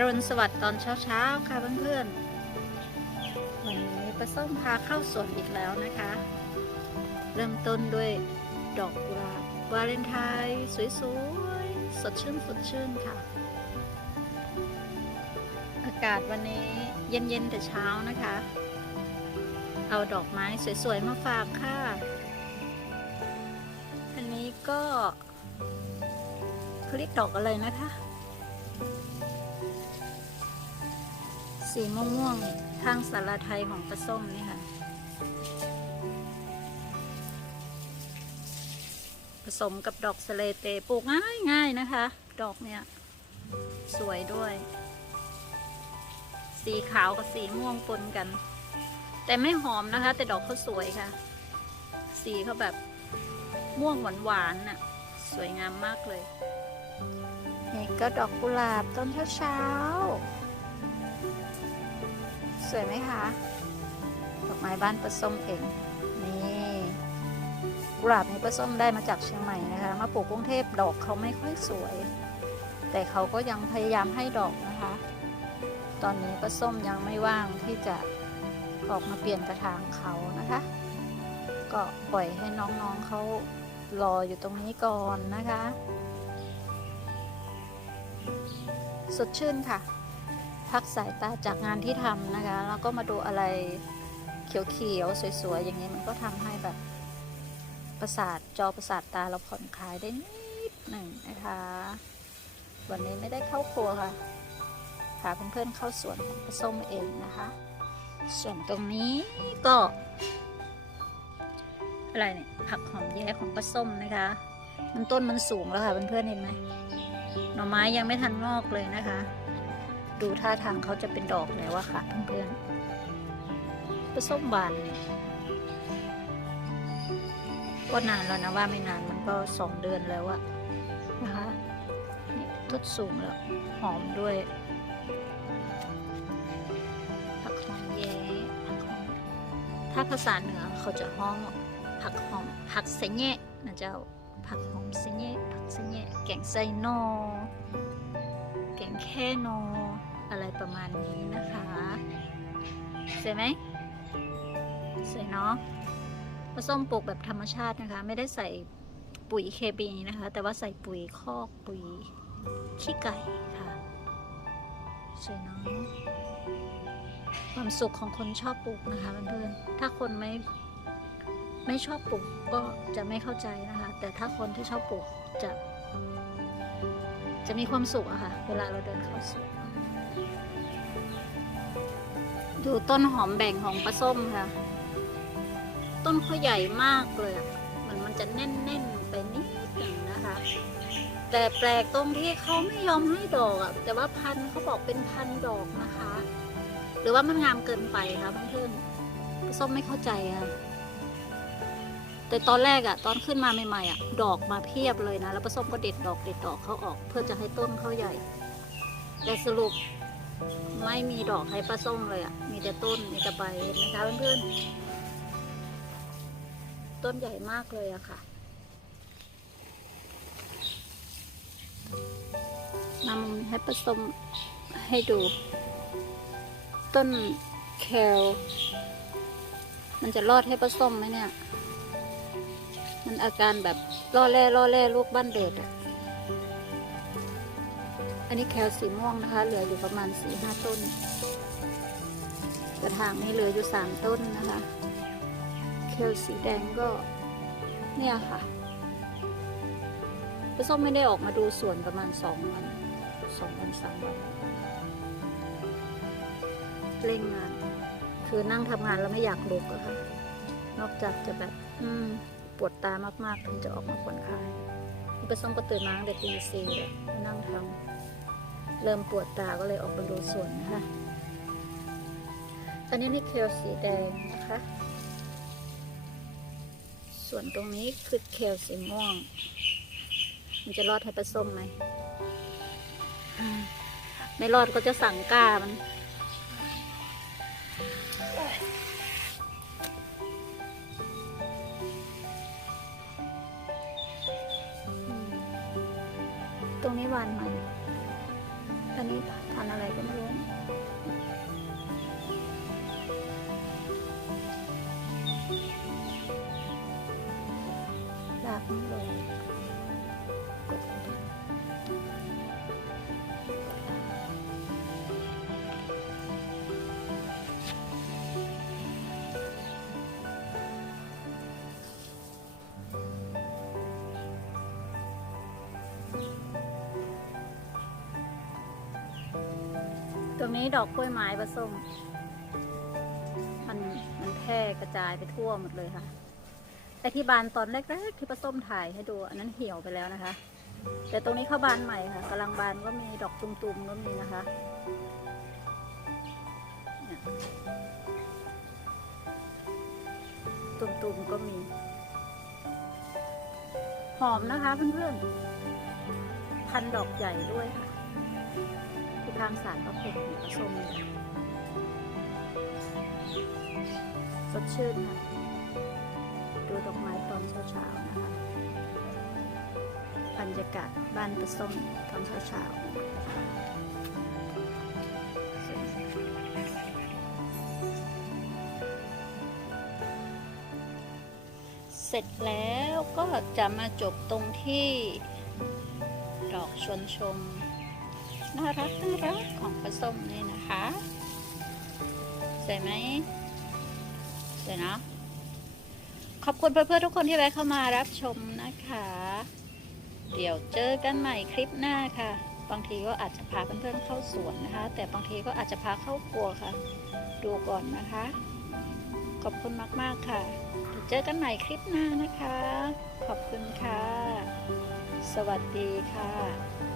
อรุณสวัสดิ์ตอนเช้าๆ ค่ะเพื่อนๆ วันนี้ป้าส้มพาเข้าสวนอีกแล้วนะคะ เริ่มต้นด้วยดอกกุหลาบวาเลนไทน์สวยๆ สดชื่นสดชื่นค่ะ อากาศวันนี้เย็นๆแต่เช้านะคะ เอาดอกไม้สวยๆ มาฝากค่ะ อันนี้ก็เขาเรียกดอกอะไรนะคะ สีม่วงๆทางสารไทยของปลาส้มนี่ค่ะ ผสมกับดอกสเลเตปลูกง่ายง่ายนะคะ ดอกเนี่ย สวยด้วย สีขาวกับสีม่วงปนกัน แต่ไม่หอมนะคะ แต่ดอกเขาสวยค่ะ สีเขาแบบม่วงหวานๆน่ะ สวยงามมากเลยนี่ก็ดอกกุหลาบต้นเช้าๆ สวยไหมคะดอกไม้บ้านปลาส้มเองนี่กุหลาบนี้ปลาส้มได้มาจากเชียงใหม่นะคะ มาปลูกกรุงเทพดอกเขาไม่ค่อยสวย แต่เขาก็ยังพยายามให้ดอกนะคะ ตอนนี้ปลาส้มยังไม่ว่างที่จะออกมาเปลี่ยนกระถางเขานะคะ ก็ปล่อยให้น้องๆเขารออยู่ตรงนี้ก่อนนะคะ สดชื่นค่ะ พักสายตาจากงานที่ทำนะคะ แล้วก็มาดูอะไรเขียวๆ สวยๆ อย่างนี้มันก็ทำให้แบบประสาทจอประสาทตาเราผ่อนคลายได้นิดหนึ่งนะคะ วันนี้ไม่ได้เข้าครัวค่ะพาเพื่อนๆเข้าสวนของป้าส้มเองนะคะ ส่วนตรงนี้ก็ อะไรเนี่ยผักหอมแย้ของป้าส้มนะคะ มันต้นมันสูงแล้วค่ะเพื่อนๆเห็นไหมหน่อไม้ยังไม่ทันงอกเลยนะคะ ดูท่าทางเขาจะเป็นดอกแล้วอะค่ะเพื่อนๆป้าส้มบานเนี่ยก็นานแล้วนะว่าไม่นานมันก็สองเดือนแล้วอะนะคะนี่ต้นสูงแล้ว หอมด้วยผักหอมแย้ผักหอมถ้าภาษาเหนือเขาจะห้องผักหอมผักเสะแยะนะเจ้าผักหอมเสะแยะผักเสะแยะแกงไส้นอ งแค่นอะไรประมาณนี้นะคะ สวยไหมสวยเนาะผสมปลูกแบบธรรมชาตินะคะ ไม่ได้ใส่ปุ๋ยเคมีนะคะ แต่ว่าใส่ปุ๋ยคอกปุ๋ยขี้ไก่ค่ะสวยเนาะความสุขของคนชอบปลูกนะคะเพื่อนๆถ้าคนไม่ไม่ชอบปลูกก็จะไม่เข้าใจนะคะ แต่ถ้าคนที่ชอบปลูกจะ จะมีความสุขอะค่ะ เวลาเราเดินเข้าสวนดูต้นหอมแบ่งของปลาส้มค่ะ ต้นเขาใหญ่มากเลยอะเหมือนมันจะแน่นๆลงไปนิดหนึ่งนะคะ แต่แปลกตรงที่เขาไม่ยอมให้ดอกอะแต่ว่าพันเขาบอกเป็นพันดอกนะคะ หรือว่ามันงามเกินไปคะเพื่อนๆส้มไม่เข้าใจอะ แต่ตอนแรกอะตอนขึ้นมาใหม่ๆอะดอกมาเพียบเลยนะ แล้วปส้มก็เด็ดดอกเด็ดดอกเขาออก เพื่อจะให้ต้นเขาใหญ่ แต่สรุปไม่มีดอกให้ปลาส้มเลยอะมีแต่ต้นมีแต่ใบเห็นไหมคะเพื่อนๆต้นใหญ่มากเลยอะค่ะนำให้ปลาส้มให้ดู ต้นแคลมันจะรอดให้ผสมไหมเนี่ย มันอาการแบบล่อแร่ล่อแร่ลูกบ้านเด็ดอะ อันนี้แคลสีม่วงนะคะ เหลืออยู่ประมาณสี่ห้าต้น กระถางนี้เหลืออยู่สามต้นนะคะ แคลสีแดงก็เนี่ยค่ะผสมไม่ได้ออกมาดูสวนประมาณสองวันสองวันสามวันเร่งงาน คือนั่งทำงานแล้วไม่อยากลุกอะค่ะ นอกจากจะแบบ อืม ปวดตามากๆถึงจะออกมาผ่อนคลายนี่ก็ส้มก็ตื่นมาตั้งแต่ตีสี่นั่งทำเริ่มปวดตาก็เลยออกมาดูสวนนะคะอันนี้นี่เคลสีแดงนะคะ ส่วนตรงนี้คือเคลสีม่วง มันจะรอดให้ผสมไหม ไม่รอดก็จะสั่งกล้ามัน ตรงนี้หวานใหม่อันนี้พันอะไรก็ไม่รู้ รงนี้ดอกกล้วยไม้ผสมมันมันแพร่กระจายไปทั่วหมดเลยค่ะไอที่บานตอนแรกๆที่ผสมถ่ายให้ดู อันนั้นเหี่ยวไปแล้วนะคะ แต่ตรงนี้เข้าบานใหม่ค่ะกำลังบานก็มีดอกตุ่มๆก็มีนะคะตุ่มๆก็มี หอมนะคะเพื่อนๆพันดอกใหญ่ด้วยค่ะ ข้างสารก็เป็นผสมสดชื่นค่ะดูดอกไม้ตอนเช้าๆนะคะบรรยากาศบ้านผสมตอนเช้าๆเสร็จแล้วก็จะมาจบตรงที่ดอกชวนชม น่ารักน่ารักของผสมนี่นะคะ สวยไหมสวยเนาะขอบคุณเพื่อนๆทุกคนที่แวะเข้ามารับชมนะคะ เดี๋ยวเจอกันใหม่คลิปหน้าค่ะ บางทีก็อาจจะพาเพื่อนๆเข้าสวนนะคะ แต่บางทีก็อาจจะพาเข้าครัวค่ะ ดูก่อนนะคะ ขอบคุณมากๆค่ะเดี๋ยวเจอกันใหม่คลิปหน้านะคะ ขอบคุณค่ะ สวัสดีค่ะ